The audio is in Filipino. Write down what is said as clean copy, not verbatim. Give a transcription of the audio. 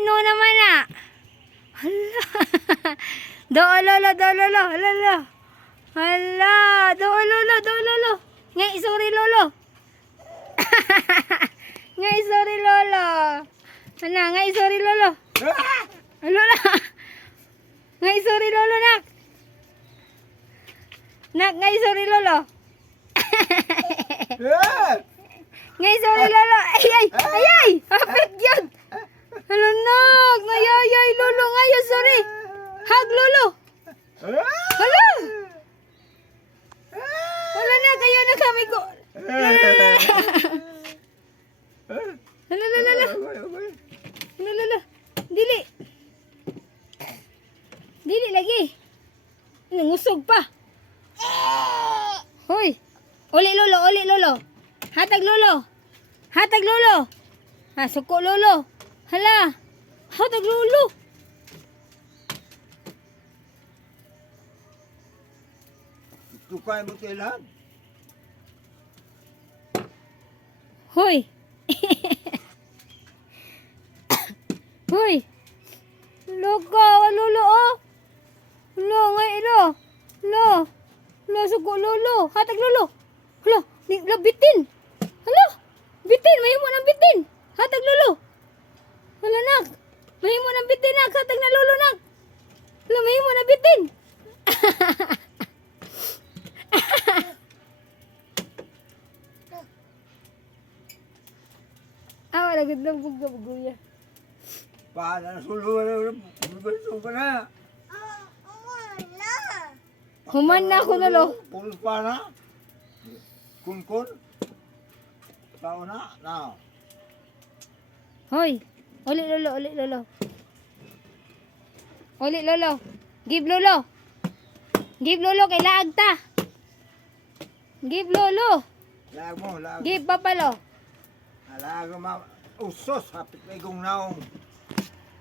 Ano naman na? Hala. Do lolo, do lolo, lolo. Hala, do lolo, do lolo. Ngay sorry lolo. Ngay sorry lolo. Ana, ngay sorry lolo. Lolo. Ngay sorry lolo nak. Nak, ngay sorry lolo. Ngay sorry lolo. Ay ay, ay ay. Hapit yun. Hala nak, ngayayay lolo ngayon sorry. Hug lolo. Hala. Hala na, kayo na kami ko. Hala, hala, hala. Hala, hala. Dili. Dili lagi. Nangusog pa. Hoy. Uli lolo, uli lolo. Hatag lolo. Hatag lolo. Ha, suko lolo. Hala. Hatag lolo. Tukay mo kailan? Hoy. Hoy. Loka, lolo oh. Lo, ngay lo. Lo. Lo, suko lolo. Hatag lolo. Hala, lo, bitin. Hala, bitin. Mahimo ng bitin. Hatag lolo. Hala nak. Mahimo ng bitin nak. Hatag na lolo nak. Hala, mahimo ng bitin. Ah, wala ganda buga-buga. Paano na suluhan na? Gusto ka na. Human na ako lolo. Pulos pa na. Kun-kun. Tao na. Now. Hoy, uli lolo, uli lolo. Uli lolo. Give lolo. Give lolo kay laag ta. Give lolo. Lag mo, lag. Give papalo. Alaga ma. Usos. Hapit na igong naong.